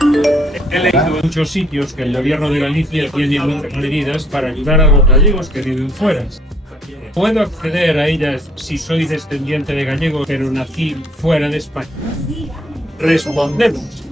He leído en muchos sitios que el gobierno de Galicia tiene medidas para ayudar a los gallegos que viven fuera. ¿Puedo acceder a ellas si soy descendiente de gallego pero nací fuera de España? Respondemos.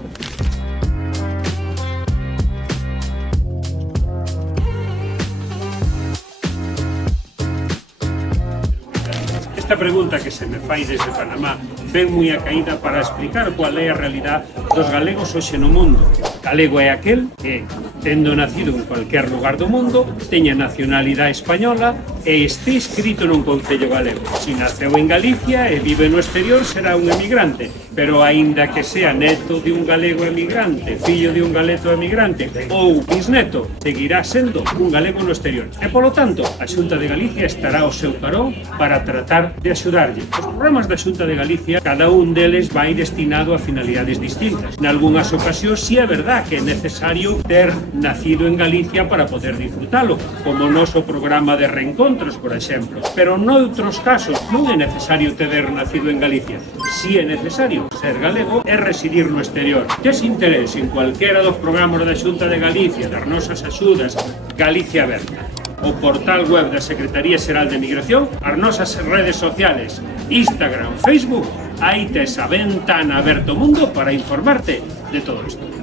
Esta pregunta que se me fai desde Panamá ven moi acaída para explicar cual é a realidade dos galegos hoxe no mundo. Galego é aquel que, tendo nacido en cualquier lugar do mundo, teña nacionalidade española e este inscrito nun concello galego. Si naceu en Galicia e vive no exterior será un emigrante, pero aínda que sea neto de un galego emigrante, fillo de un galeto emigrante ou bisneto, seguirá sendo un galego no exterior. E polo tanto, a Xunta de Galicia estará ao seu carón para tratar de axudarlle. Os programas da Xunta de Galicia, cada un deles vai destinado a finalidades distintas. Nalgúnas ocasións si é verdad que é necesario ter nacido en Galicia para poder disfrutalo, como o noso programa de reencontros, por exemplo. Pero noutros casos non é necesario ter nacido en Galicia. Si é necesario ser galego e residir no exterior. Tes interés en cualquera dos programas da Xunta de Galicia, das nosas axudas, Galicia Aberta, o portal web da Secretaría Xeral de Migración, as nosas redes sociales, Instagram, Facebook, aí tes a ventana aberto mundo para informarte de todo isto.